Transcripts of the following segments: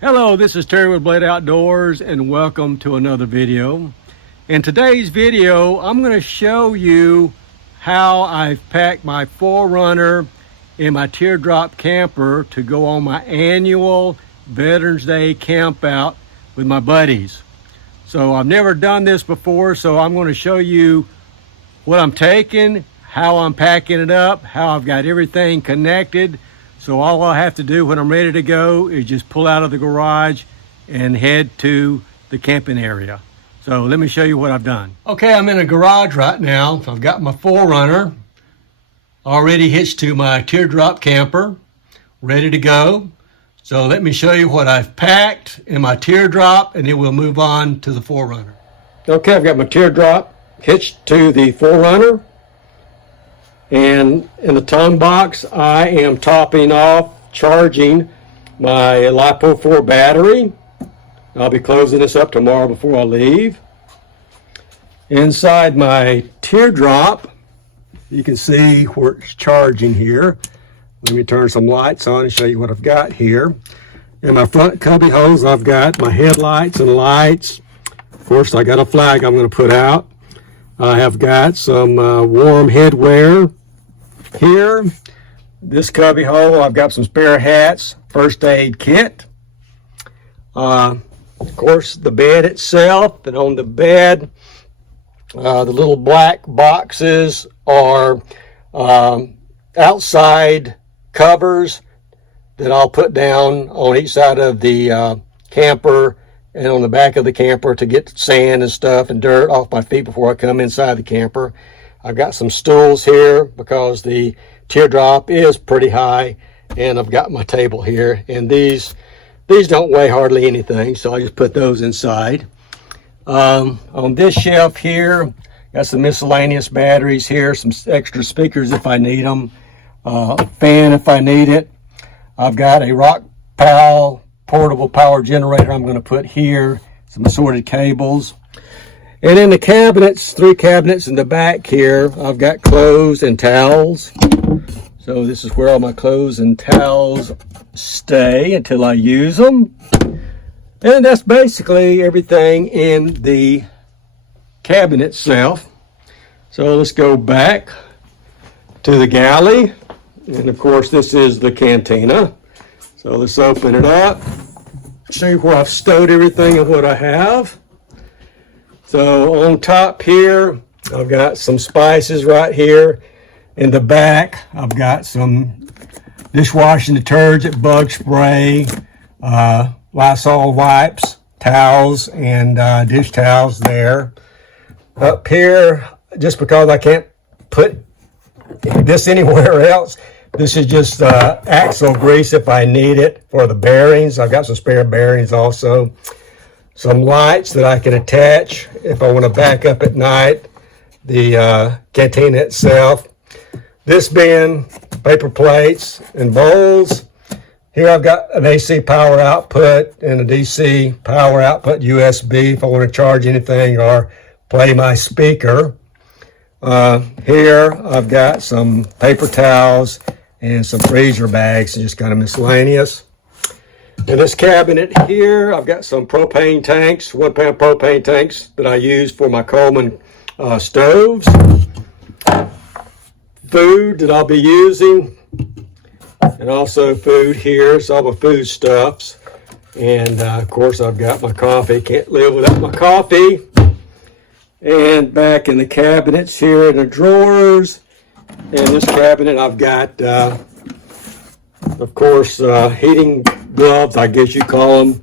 Hello, this is Terry with Blade Outdoors and welcome to another video. In today's video, I'm going to show you how I've packed my 4Runner in my Teardrop camper to go on my annual Veterans Day camp out with my buddies. So I've never done this before, so I'm going to show you what I'm taking, how I'm packing it up, how I've got everything connected. So all I have to do when I'm ready to go is just pull out of the garage and head to the camping area. So let me show you what I've done. Okay, I'm in a garage right now. I've got my 4Runner already hitched to my Teardrop camper, ready to go. So let me show you what I've packed in my Teardrop, and then we'll move on to the 4Runner. Okay, I've got my Teardrop hitched to the 4Runner. And in the tongue box, I am topping off charging my LiPo4 battery. I'll be closing this up tomorrow before I leave. Inside my Teardrop, you can see where it's charging here. Let me turn some lights on and show you what I've got here. In my front cubby holes, I've got my headlights and lights. Of course, I got a flag I'm going to put out. I have got some warm headwear here. This cubby hole, I've got some spare hats, first aid kit. Of course, the bed itself, and on the bed, the little black boxes are outside covers that I'll put down on each side of the camper and on the back of the camper to get sand and stuff and dirt off my feet before I come inside the camper. I've got some stools here because the Teardrop is pretty high, and I've got my table here, and these don't weigh hardly anything, so I just put those inside. On this shelf here, got some miscellaneous batteries here, some extra speakers if I need them, a fan if I need it. I've got a Rockpal portable power generator I'm going to put here, some assorted cables. And in the cabinets, 3 cabinets in the back here, I've got clothes and towels. So this is where all my clothes and towels stay until I use them. And that's basically everything in the cabinet itself. So let's go back to the galley. And of course, this is the cantina. So let's open it up, show you where I've stowed everything and what I have. So on top here, I've got some spices right here. In the back, I've got some dishwashing detergent, bug spray, Lysol wipes, towels, and dish towels there. Up here, just because I can't put this anywhere else, this is just axle grease if I need it for the bearings. I've got some spare bearings also. Some lights that I can attach if I want to back up at night. The cantina itself. This bin, paper plates and bowls. Here I've got an AC power output and a DC power output USB if I want to charge anything or play my speaker. Here I've got some paper towels and some freezer bags and just kind of miscellaneous. In this cabinet here, I've got some propane tanks, 1-pound propane tanks that I use for my Coleman stoves. Food that I'll be using, and also food here, some of food stuffs. And of course, I've got my coffee. Can't live without my coffee. And back in the cabinets here in the drawers, in this cabinet, I've got, of course, heating gloves, I guess you call them,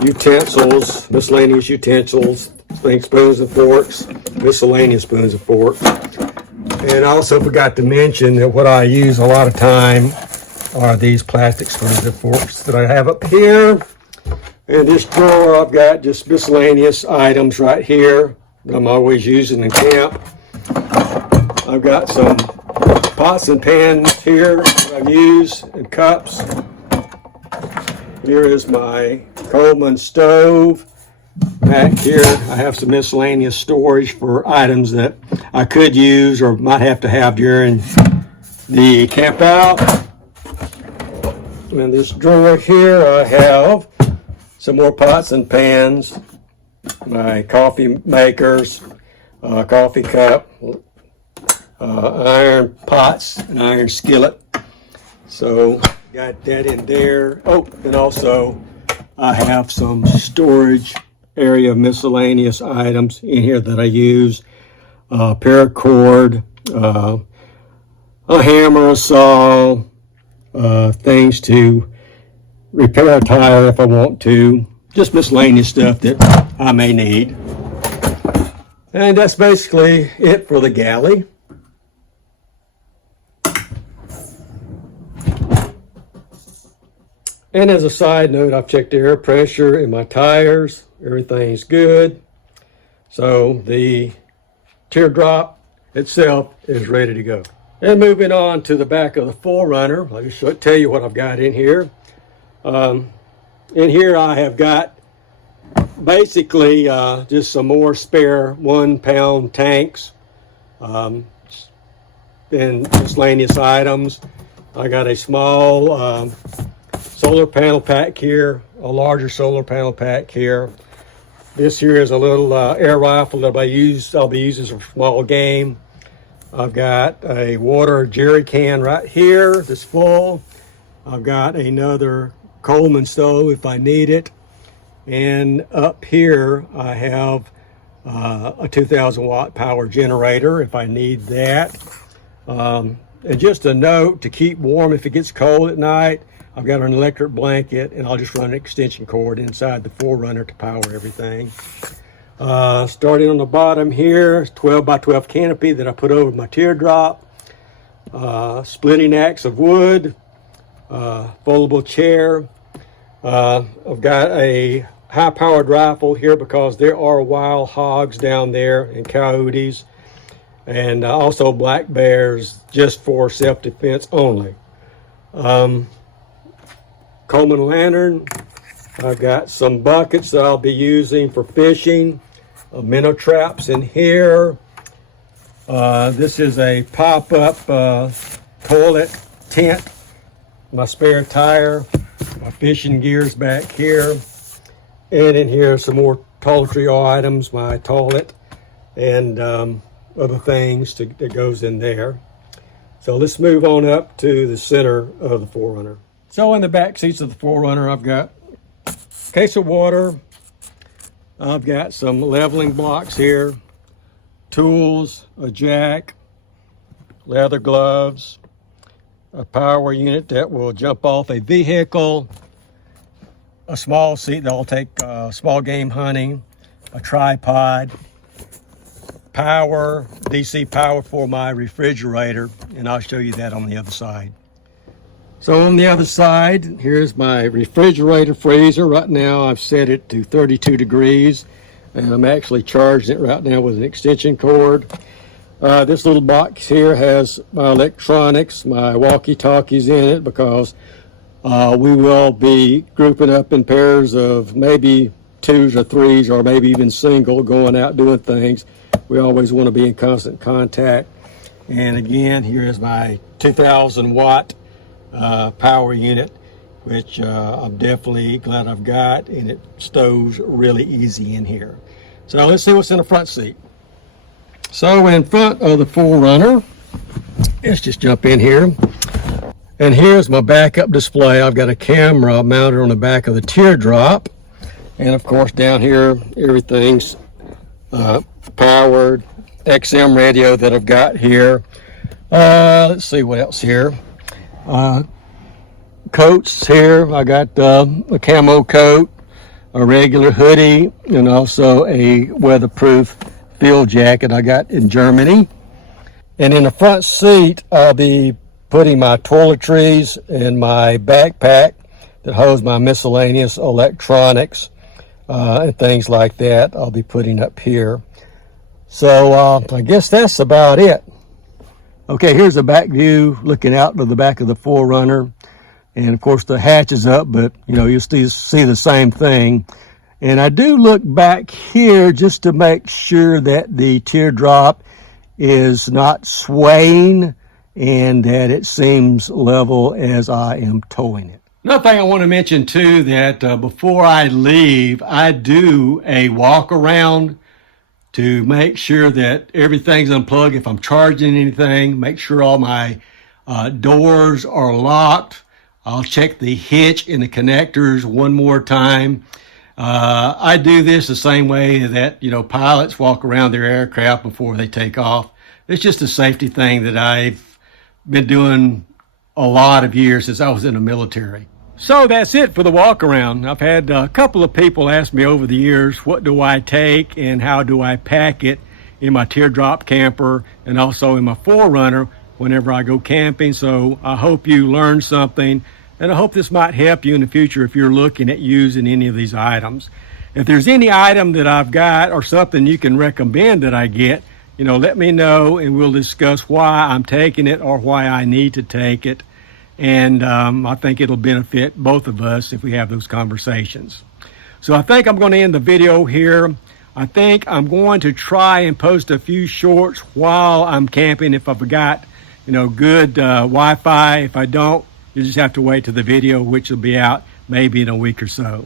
utensils, miscellaneous utensils, spoons and forks, miscellaneous spoons and forks. And I also forgot to mention that what I use a lot of time are these plastic spoons and forks that I have up here. In this drawer, I've got just miscellaneous items right here that I'm always using in camp. I've got some pots and pans here that I use, and cups. Here is my Coleman stove. Back here, I have some miscellaneous storage for items that I could use or might have to have during the camp out. In this drawer here, I have some more pots and pans, my coffee makers, coffee cup, iron pots, an iron skillet. So got that in there. Oh, and also I have some storage area of miscellaneous items in here that I use. Paracord, a hammer, a saw, things to repair a tire if I want to. Just miscellaneous stuff that I may need. And that's basically it for the galley. And as a side note, I've checked the air pressure in my tires. Everything's good. So the Teardrop itself is ready to go. And moving on to the back of the 4Runner, I'll just tell you what I've got in here. In here I have got basically just some more spare 1-pound tanks and miscellaneous items. I got a small solar panel pack here, a larger solar panel pack here. This here is a little air rifle that I'll be using for small game. I've got a water jerry can right here that's full. I've got another Coleman stove if I need it. And up here I have a 2,000 watt power generator if I need that. And just a note to keep warm if it gets cold at night, I've got an electric blanket and I'll just run an extension cord inside the 4Runner to power everything. Starting on the bottom here, 12 by 12 canopy that I put over my Teardrop. Splitting axe of wood, foldable chair. I've got a high-powered rifle here because there are wild hogs down there and coyotes, and also black bears just for self-defense only. Coleman lantern. I've got some buckets that I'll be using for fishing. Minnow traps in here. This is a pop-up toilet tent. My spare tire. My fishing gear's back here. And in here some more toiletry items, my toilet and other things that goes in there. So let's move on up to the center of the 4Runner. So in the back seats of the 4Runner, I've got a case of water. I've got some leveling blocks here, tools, a jack, leather gloves, a power unit that will jump off a vehicle, a small seat that'll take small game hunting, a tripod, power, DC power for my refrigerator, and I'll show you that on the other side. So on the other side, here's my refrigerator freezer. Right now I've set it to 32 degrees and I'm actually charging it right now with an extension cord. This little box here has my electronics, my walkie-talkies in it because we will be grouping up in pairs of maybe 2s or 3s or maybe even single going out doing things. We always want to be in constant contact. And again, here's my 2,000 watt power unit, which I'm definitely glad I've got, and it stows really easy in here. So let's see what's in the front seat. So in front of the 4Runner, let's just jump in here. And here's my backup display. I've got a camera mounted on the back of the Teardrop. And of course down here, everything's powered. XM radio that I've got here. Let's see what else here. Coats here. I got a camo coat, a regular hoodie, and also a weatherproof field jacket I got in Germany. And in the front seat, I'll be putting my toiletries and my backpack that holds my miscellaneous electronics and things like that. I'll be putting up here. So I guess that's about it. Okay, here's a back view looking out of the back of the 4Runner. And of course the hatch is up, but you know, you'll still see the same thing. And I do look back here just to make sure that the Teardrop is not swaying and that it seems level as I am towing it. Another thing I want to mention too, that before I leave, I do a walk around to make sure that everything's unplugged. If I'm charging anything, make sure all my doors are locked. I'll check the hitch and the connectors one more time. I do this the same way that, pilots walk around their aircraft before they take off. It's just a safety thing that I've been doing a lot of years since I was in the military. So that's it for the walk around. I've had a couple of people ask me over the years, what do I take and how do I pack it in my Teardrop camper and also in my 4Runner whenever I go camping. So I hope you learned something, and I hope this might help you in the future if you're looking at using any of these items. If there's any item that I've got or something you can recommend that I get, let me know and we'll discuss why I'm taking it or why I need to take it. And I think it'll benefit both of us if we have those conversations. So I think I'm going to end the video here. I think I'm going to try and post a few shorts while I'm camping if I've got, good Wi-Fi. If I don't, you just have to wait till the video, which will be out maybe in a week or so.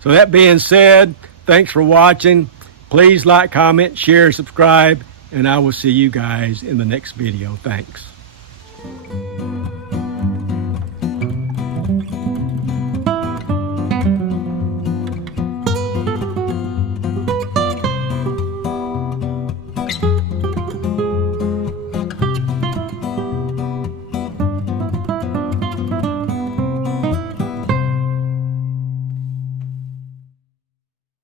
So that being said, thanks for watching. Please like, comment, share, subscribe, and I will see you guys in the next video. Thanks.